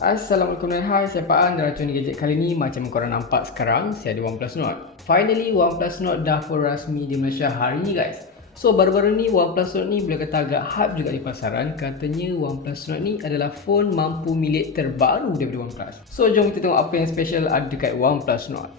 Assalamualaikum dan hai, saya Pak An. Dalam gadget kali ni macam korang nampak sekarang, saya ada OnePlus Nord. Finally OnePlus Nord dah pun rasmi di Malaysia hari ni guys. So baru-baru ni OnePlus Nord ni boleh kata agak hype juga di pasaran. Katanya OnePlus Nord ni adalah phone mampu milik terbaru daripada OnePlus. So jom kita tengok apa yang special ada dekat OnePlus Nord.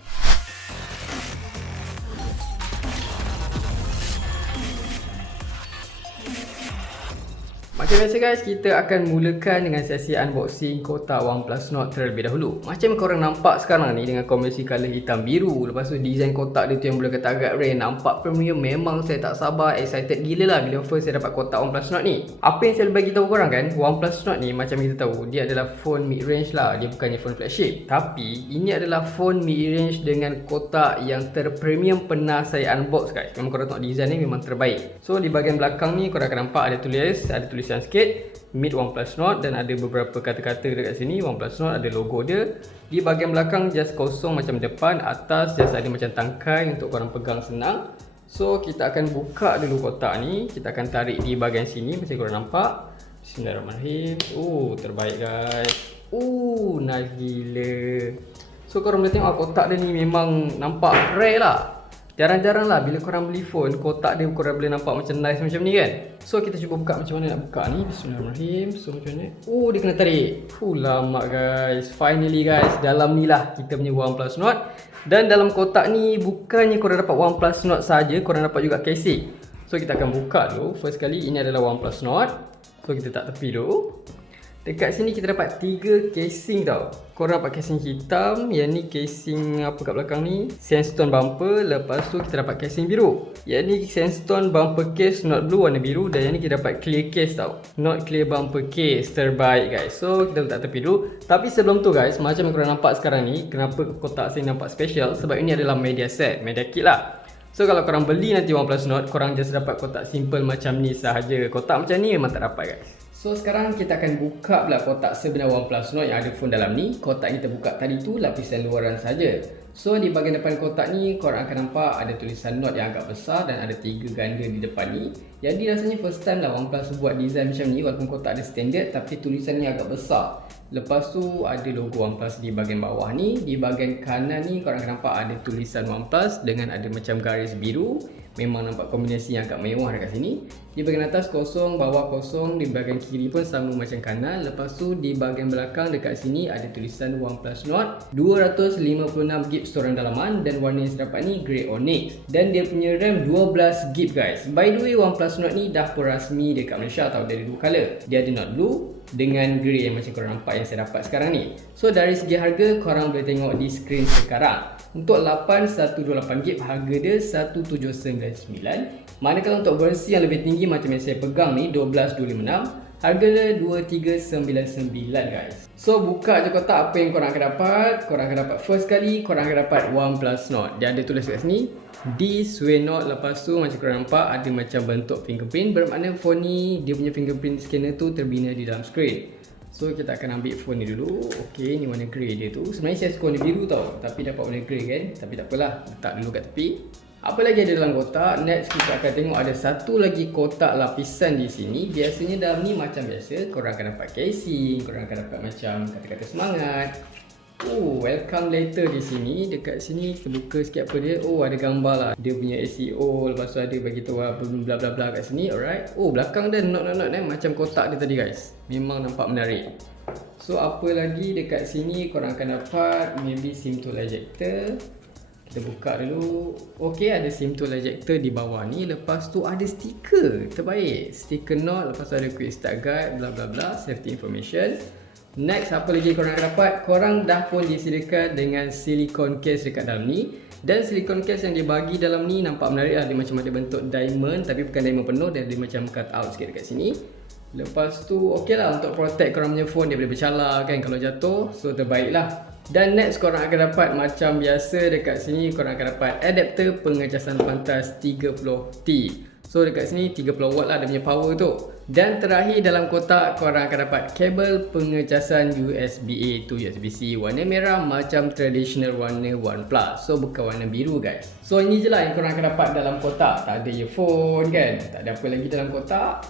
Macam biasa guys, kita akan mulakan dengan sesi unboxing kotak OnePlus Nord terlebih dahulu. Macam korang nampak sekarang ni dengan kombinasi color hitam biru. Lepas tu design kotak dia tu yang boleh kata agak rare, nampak premium. Memang saya tak sabar, excited gila lah bila first saya dapat kotak OnePlus Nord ni. Apa yang saya bagi tahu korang kan, OnePlus Nord ni macam kita tahu dia adalah phone mid range lah. Dia bukannya phone flagship, tapi ini adalah phone mid range dengan kotak yang terpremium pernah saya unbox guys. Memang korang tengok design ni memang terbaik. So di bahagian belakang ni korang akan nampak ada tulisan sikit Mid OnePlus Nord dan ada beberapa kata-kata dekat sini. OnePlus Nord ada logo dia. Di bahagian belakang just kosong macam depan, atas just ada macam tangkai untuk korang pegang senang. So kita akan buka dulu kotak ni. Kita akan tarik di bahagian sini macam korang nampak. Bismillahirrahmanirrahim. Terbaik guys. Nice gila. So korang boleh tengok kotak dia ni memang nampak rare lah. Jarang-jarang lah bila korang beli phone, kotak dia korang boleh nampak macam nice macam ni kan. So kita cuba buka macam mana nak buka ni. Bismillahirrahmanirrahim. So macam ni. Dia kena tarik. Lama guys. Finally guys, dalam ni lah kita punya OnePlus Nord. Dan dalam kotak ni bukannya korang dapat OnePlus Nord saja, korang dapat juga casing. So kita akan buka dulu. First kali ini adalah OnePlus Nord. So kita tak tepi dulu. Dekat sini kita dapat 3 casing tau. Korang dapat casing hitam. Yang ni casing apa kat belakang ni, sandstone bumper. Lepas tu kita dapat casing biru. Yang ni sandstone bumper case Nord blue warna biru. Dan yang ni kita dapat clear case tau, Nord clear bumper case. Terbaik guys. So kita letak tepi dulu. Tapi sebelum tu guys, macam yang korang nampak sekarang ni, kenapa kotak saya nampak special? Sebab ini adalah media set, media kit lah. So kalau korang beli nanti OnePlus Nord, korang just dapat kotak simple macam ni sahaja. Kotak macam ni memang tak dapat guys. So sekarang kita akan buka pula kotak sebenar OnePlus Nord yang ada phone dalam ni. Kotak yang kita buka tadi tu lapisan luaran saja. So di bahagian depan kotak ni korang akan nampak ada tulisan Nord yang agak besar dan ada 3 ganda di depan ni. Jadi rasanya first time lah OnePlus buat design macam ni, walaupun kotak ada standard tapi tulisan ni agak besar. Lepas tu ada logo OnePlus di bahagian bawah ni. Di bahagian kanan ni korang akan nampak ada tulisan OnePlus dengan ada macam garis biru. Memang nampak kombinasi yang agak mewah dekat sini. Di bahagian atas kosong, bawah kosong. Di bahagian kiri pun sama macam kanan. Lepas tu di bahagian belakang dekat sini ada tulisan OnePlus Nord. 256GB storan dalaman dan warna yang saya dapat ni grey onyx. Dan dia punya RAM 12GB guys. By the way, OnePlus Nord ni dah pun rasmi dekat Malaysia tau. Dia ada 2 color. Dia ada Nord blue dengan grey yang macam korang nampak yang saya dapat sekarang ni. So dari segi harga korang boleh tengok di skrin sekarang. Untuk 8128GB harga dia 1799. Manakala untuk versi yang lebih tinggi macam yang saya pegang ni 12256, harga dia 2399 guys. So buka je kotak, apa yang korang akan dapat? Korang akan dapat first kali korang akan dapat OnePlus Nord. Dia ada tulis kat sini This way Nord. Lepas tu macam korang nampak ada macam bentuk fingerprint, bermakna phone ni dia punya fingerprint scanner tu terbina di dalam skrin. So kita akan ambil phone ni dulu. Okay, ni warna grey dia tu. Sebenarnya saya suka warna biru tau, tapi dapat warna grey kan. Tapi tak apalah, letak dulu kat tepi. Apa lagi ada dalam kotak? Next kita akan tengok ada satu lagi kotak lapisan di sini. Biasanya dalam ni macam biasa, korang akan dapat casing, korang akan dapat macam kata-kata semangat. Welcome letter di sini. Dekat sini kita buka sikit apa dia. Ada gambar lah dia punya SEO. Lepas tu ada bagi tahu bla bla bla kat sini. Alright. Belakang dia not macam kotak dia tadi guys. Memang nampak menarik. So apa lagi dekat sini korang akan dapat maybe SIM tool ejector. Kita buka dulu. Okay, ada SIM tool ejector di bawah ni. Lepas tu ada stiker. Terbaik. Stiker Nord. Lepas tu ada quick start guide, bla bla bla, safety information. Next, apa lagi korang akan dapat? Korang dah pun disediakan dengan silicone case dekat dalam ni. Dan silicone case yang dia bagi dalam ni nampak menarik lah. Dia macam ada bentuk diamond, tapi bukan diamond penuh. Dia ada macam cut out sikit dekat sini. Lepas tu ok lah, untuk protect korang punya phone, dia boleh bercalar kan kalau jatuh. So terbaik lah. Dan next korang akan dapat macam biasa dekat sini korang akan dapat adapter pengecasan pantas 30T. So dekat sini 30 watt lah dia punya power tu. Dan terakhir dalam kotak korang akan dapat kabel pengecasan USB-A to USB-C warna merah macam traditional warna OnePlus. So bukan warna biru guys. So ini je lah yang korang akan dapat dalam kotak. Tak ada earphone kan, tak ada apa lagi dalam kotak.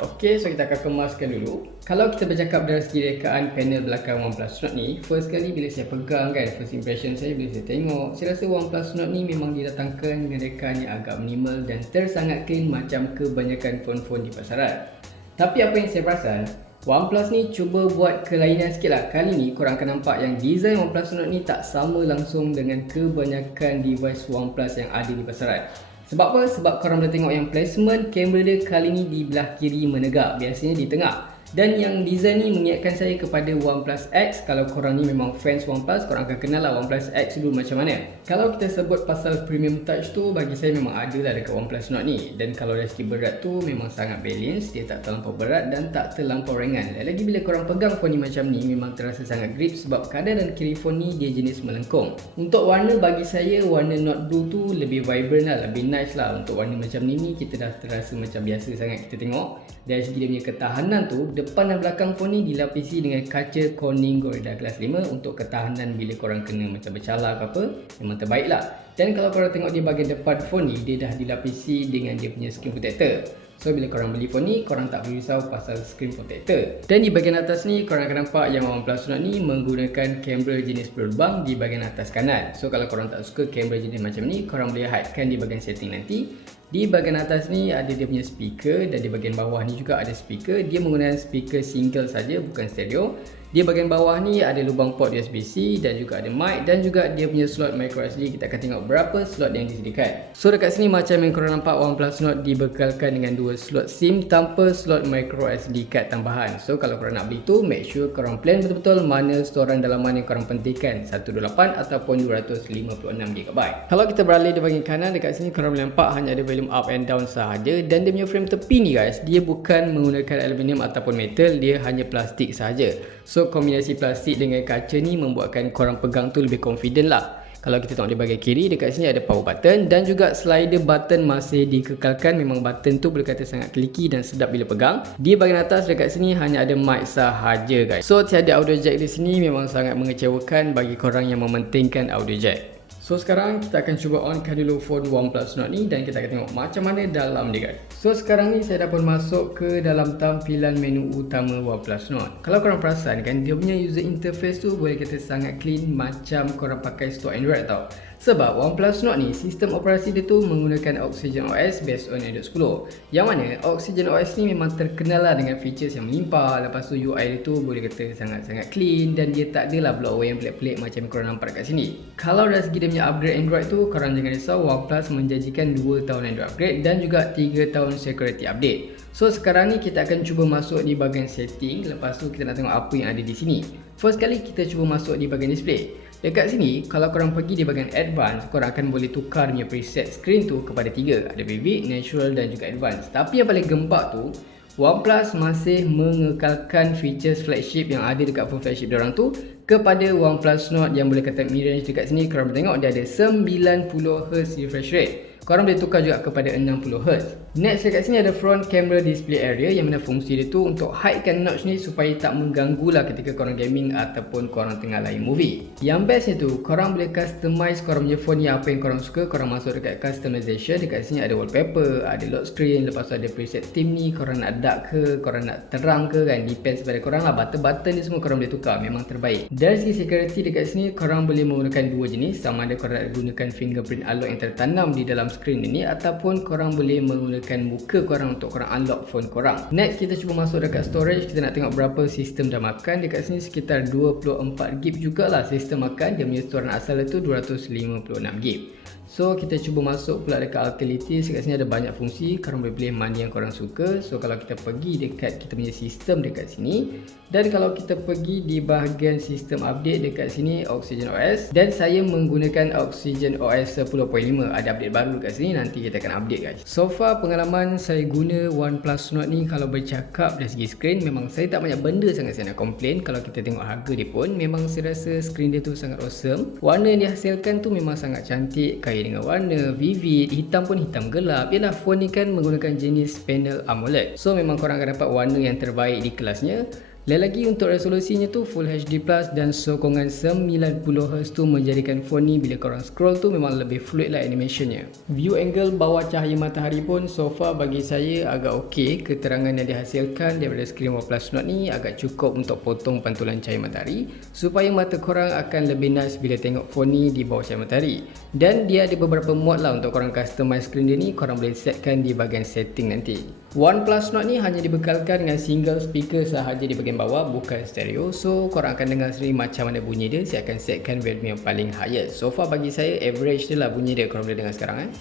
Ok, so kita akan kemaskan dulu. Kalau kita bercakap dari segi rekaan panel belakang OnePlus Nord ni, first kali bila saya pegang kan, first impression saya bila saya tengok, saya rasa OnePlus Nord ni memang didatangkan dengan rekaan yang agak minimal dan tersangat clean macam kebanyakan phone-phone di pasaran. Tapi apa yang saya perasan, OnePlus ni cuba buat kelainan sikit lah. Kali ni korang akan nampak yang design OnePlus Nord ni tak sama langsung dengan kebanyakan device OnePlus yang ada di pasaran. Sebab apa? Sebab korang boleh tengok yang placement kamera dia kali ni di belah kiri menegak, biasanya di tengah. Dan yang design ni mengingatkan saya kepada OnePlus X. Kalau korang ni memang fans OnePlus, korang akan kenal lah OnePlus X dulu macam mana. Kalau kita sebut pasal premium touch tu, bagi saya memang ada lah dekat OnePlus Nord ni. Dan kalau dari segi berat tu memang sangat balance, dia tak terlampau berat dan tak terlampau ringan. Dan lagi bila korang pegang phone ni macam ni, memang terasa sangat grip sebab kanan dan kiri phone ni dia jenis melengkung. Untuk warna, bagi saya warna Note Blue tu lebih vibrant lah, lebih nice lah. Untuk warna macam ni kita dah terasa macam biasa sangat kita tengok. Dari segi dia punya ketahanan tu, depan dan belakang phone ni dilapisi dengan kaca Corning Gorilla Glass 5 untuk ketahanan bila korang kena macam bercalar ke apa, memang terbaik lah. Dan kalau korang tengok di bahagian depan phone ni, dia dah dilapisi dengan dia punya screen protector. So bila korang beli phone ni, korang tak perlu risau pasal screen protector. Dan di bahagian atas ni, korang akan nampak yang OnePlus Nord ni menggunakan kamera jenis berlubang di bahagian atas kanan. So kalau korang tak suka kamera jenis macam ni, korang boleh hidekan di bahagian setting nanti. Di bahagian atas ni ada dia punya speaker dan di bahagian bawah ni juga ada speaker. Dia menggunakan speaker single saja, bukan stereo. Di bahagian bawah ni ada lubang port USB-C dan juga ada mic dan juga dia punya slot microSD. Kita akan tengok berapa slot yang disediakan. So dekat sini macam yang korang nampak, OnePlus Nord dibekalkan dengan 2 slot SIM tanpa slot microSD card tambahan. So kalau korang nak beli tu, make sure korang plan betul-betul mana storan dalaman yang korang pentingkan, 128 ataupun 256GB. Kalau kita beralih di bahagian kanan, dekat sini korang boleh nampak hanya ada volume up and down sahaja. Dan dia punya frame tepi ni guys, dia bukan menggunakan aluminium ataupun metal, dia hanya plastik sahaja. So kombinasi plastik dengan kaca ni membuatkan korang pegang tu lebih confident lah. Kalau kita tengok di bahagian kiri, dekat sini ada power button dan juga slider button masih dikekalkan. Memang button tu boleh kata sangat clicky dan sedap bila pegang. Di bahagian atas dekat sini hanya ada mic sahaja guys. So tiada audio jack di sini, memang sangat mengecewakan bagi korang yang mementingkan audio jack. So sekarang kita akan cuba onkan dulu phone OnePlus Nord ni dan kita akan tengok macam mana dalam dia guys. So sekarang ni saya dah pun masuk ke dalam tampilan menu utama OnePlus Nord. Kalau korang perasan kan, dia punya user interface tu boleh kata sangat clean macam korang pakai store Android tau. Sebab OnePlus Nord ni, sistem operasi dia tu menggunakan Oxygen OS based on Android 10. Yang mana Oxygen OS ni memang terkenal lah dengan features yang melimpah. Lepas tu UI dia tu boleh kata sangat-sangat clean dan dia tak adalah bloatware yang pelik-pelik macam korang nampak dekat sini. Kalau dari segi dia punya upgrade Android tu, korang jangan risau, OnePlus menjanjikan 2 tahun Android upgrade dan juga 3 tahun security update. So sekarang ni kita akan cuba masuk di bahagian setting. Lepas tu kita nak tengok apa yang ada di sini. First kali kita cuba masuk di bahagian display. Dekat sini, kalau korang pergi di bahagian advance, korang akan boleh tukar punya preset screen tu kepada 3. Ada vivid, natural dan juga advance. Tapi yang paling gempak tu, OnePlus masih mengekalkan features flagship yang ada dekat phone flagship diorang tu kepada OnePlus Nord yang boleh kata mid-range. Dekat sini korang boleh tengok dia ada 90Hz refresh rate. Korang boleh tukar juga kepada 60Hz. Next dekat sini ada front camera display area yang mana fungsi dia tu untuk hidekan notch ni supaya tak mengganggu lah ketika korang gaming ataupun korang tengah layan movie. Yang bestnya tu, korang boleh customize korang punya phone ni apa yang korang suka. Korang masuk dekat customization, dekat sini ada wallpaper, ada lock screen, lepas tu ada preset theme ni. Korang nak dark ke, korang nak terang ke kan, depends pada korang lah. Button-button ni semua korang boleh tukar, memang terbaik. Dari segi security dekat sini, korang boleh menggunakan 2 jenis. Sama ada korang nak gunakan fingerprint unlock yang tertanam di dalam screen ini, ataupun korang boleh menggunakan muka korang untuk korang unlock phone korang. Next kita cuba masuk dekat storage. Kita nak tengok berapa sistem dah makan. Dekat sini sekitar 24GB jugalah sistem makan. Dia punya storan asal itu 256GB. So kita cuba masuk pula dekat utilities. Dekat sini ada banyak fungsi, korang boleh pilih mana yang korang suka. So kalau kita pergi dekat kita punya sistem dekat sini, dan kalau kita pergi di bahagian sistem update dekat sini Oxygen OS, dan saya menggunakan Oxygen OS 10.5. Ada update baru dekat sini, nanti kita akan update guys. So far pengalaman saya guna OnePlus Nord ni, kalau bercakap dari segi screen, memang saya tak banyak benda sangat saya nak komplain. Kalau kita tengok harga dia pun, memang saya rasa screen dia tu sangat awesome. Warna yang dihasilkan tu memang sangat cantik, kaya dengan warna, vivid, hitam pun hitam gelap. Yalah, phone ni kan menggunakan jenis panel AMOLED. So memang korang akan dapat warna yang terbaik di kelasnya. Lain lagi untuk resolusinya tu Full HD Plus dan sokongan 90Hz tu menjadikan phone ni bila korang scroll tu memang lebih fluid lah animationnya. View angle bawah cahaya matahari pun so far bagi saya agak okey. Keterangan yang dihasilkan daripada skrin OnePlus Nord ni agak cukup untuk potong pantulan cahaya matahari supaya mata korang akan lebih nice bila tengok phone ni di bawah cahaya matahari. Dan dia ada beberapa mod lah untuk korang customize skrin dia ni, korang boleh setkan di bahagian setting nanti. OnePlus Nord ni hanya dibekalkan dengan single speaker sahaja di bahagian bawah, bukan stereo. So korang akan dengar sendiri macam mana bunyi dia. Saya akan setkan volume yang paling highest. So far bagi saya average dia lah bunyi dia, korang boleh dengar sekarang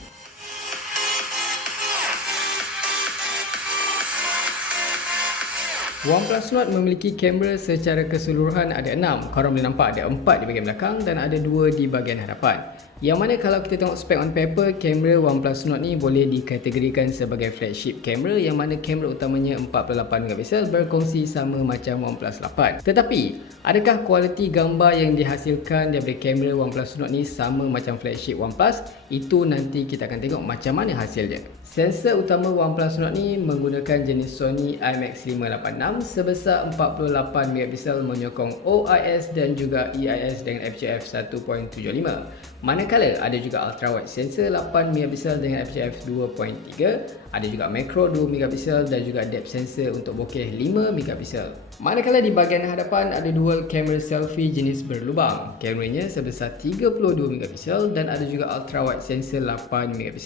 OnePlus Nord memiliki kamera secara keseluruhan ada 6. Korang boleh nampak ada 4 di bahagian belakang dan ada 2 di bahagian hadapan. Yang mana kalau kita tengok spek on paper, kamera OnePlus Nord ni boleh dikategorikan sebagai flagship kamera, yang mana kamera utamanya 48MP berkongsi sama macam OnePlus 8. Tetapi, adakah kualiti gambar yang dihasilkan daripada kamera OnePlus Nord ni sama macam flagship OnePlus? Itu nanti kita akan tengok macam mana hasilnya. Sensor utama OnePlus Nord ni menggunakan jenis Sony IMX586 sebesar 48MP menyokong OIS dan juga EIS dengan FHF 1.75. Manakala ada juga ultrawide sensor 8MP dengan FHF 2.3, ada juga macro 2MP dan juga depth sensor untuk bokeh 5MP. Manakala di bahagian hadapan ada dual camera selfie jenis berlubang. Kameranya sebesar 32MP dan ada juga ultrawide sensor 8MP.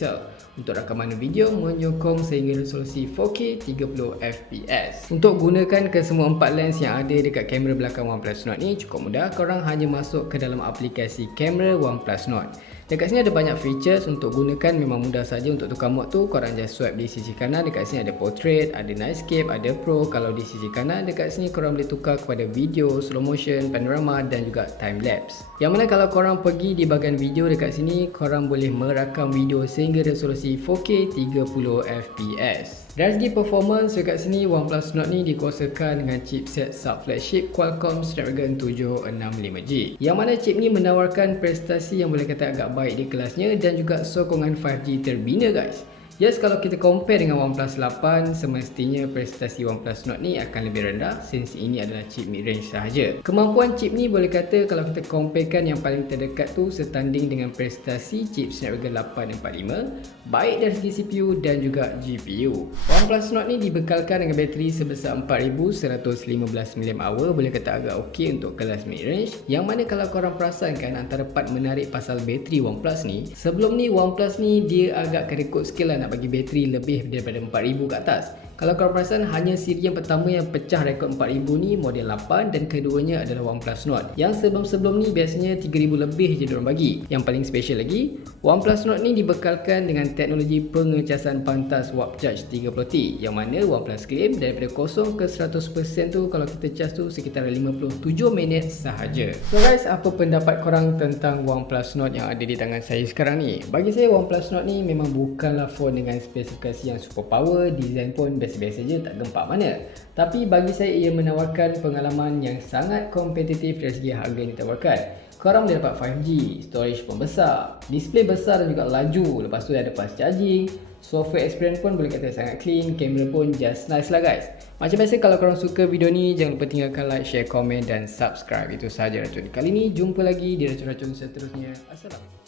Untuk rakaman video menyokong sehingga resolusi 4K 30fps. Untuk gunakan ke semua 4 lens yang ada dekat kamera belakang OnePlus Nord ni cukup mudah. Korang hanya masuk ke dalam aplikasi kamera OnePlus Nord. Dekat sini ada banyak features untuk gunakan, memang mudah saja untuk tukar mod tu. Korang just swipe di sisi kanan, dekat sini ada portrait, ada nightscape, ada pro. Kalau di sisi kanan dekat sini korang boleh tukar kepada video, slow motion, panorama dan juga time lapse. Yang mana kalau korang pergi di bahagian video dekat sini, korang boleh merakam video sehingga resolusi 4K 30fps. Dari segi performance dekat sini, OnePlus Nord ni dikuasakan dengan chipset sub-flagship Qualcomm Snapdragon 765G, yang mana chip ni menawarkan prestasi yang boleh kata agak baik di kelasnya dan juga sokongan 5G terbina guys. Yes, kalau kita compare dengan OnePlus 8, semestinya prestasi OnePlus Nord ni akan lebih rendah since ini adalah chip mid-range sahaja. Kemampuan chip ni boleh kata kalau kita comparekan yang paling terdekat tu setanding dengan prestasi chip Snapdragon 845, baik dari segi CPU dan juga GPU. OnePlus Nord ni dibekalkan dengan bateri sebesar 4115mAh, boleh kata agak okey untuk kelas mid-range. Yang mana kalau korang perasankan antara part menarik pasal bateri OnePlus ni, sebelum ni OnePlus ni dia agak kedekut skill lah nak bagi bateri lebih daripada 4000 ke atas. Kalau korang perasan, hanya siri yang pertama yang pecah rekod 4000 ni model 8 dan keduanya adalah OnePlus Nord. Yang sebelum-sebelum ni biasanya 3000 lebih je diorang bagi. Yang paling special lagi, OnePlus Nord ni dibekalkan dengan teknologi pengecasan pantas warp charge 30T, yang mana OnePlus claim daripada 0 ke 100% tu kalau kita charge tu sekitar 57 minit sahaja. So guys, apa pendapat korang tentang OnePlus Nord yang ada di tangan saya sekarang ni? Bagi saya OnePlus Nord ni memang bukanlah phone dengan spesifikasi yang super power, design pun biasa-biasa je, tak gempak mana. Tapi bagi saya ia menawarkan pengalaman yang sangat kompetitif dari segi harga yang ditawarkan. Korang boleh dapat 5G, storage pun besar, display besar dan juga laju. Lepas tu ada fast charging, software experience pun boleh kata sangat clean, kamera pun just nice lah guys. Macam biasa, kalau korang suka video ni jangan lupa tinggalkan like, share, komen dan subscribe. Itu sahaja racun kali ni. Jumpa lagi di racun-racun seterusnya. Assalamualaikum.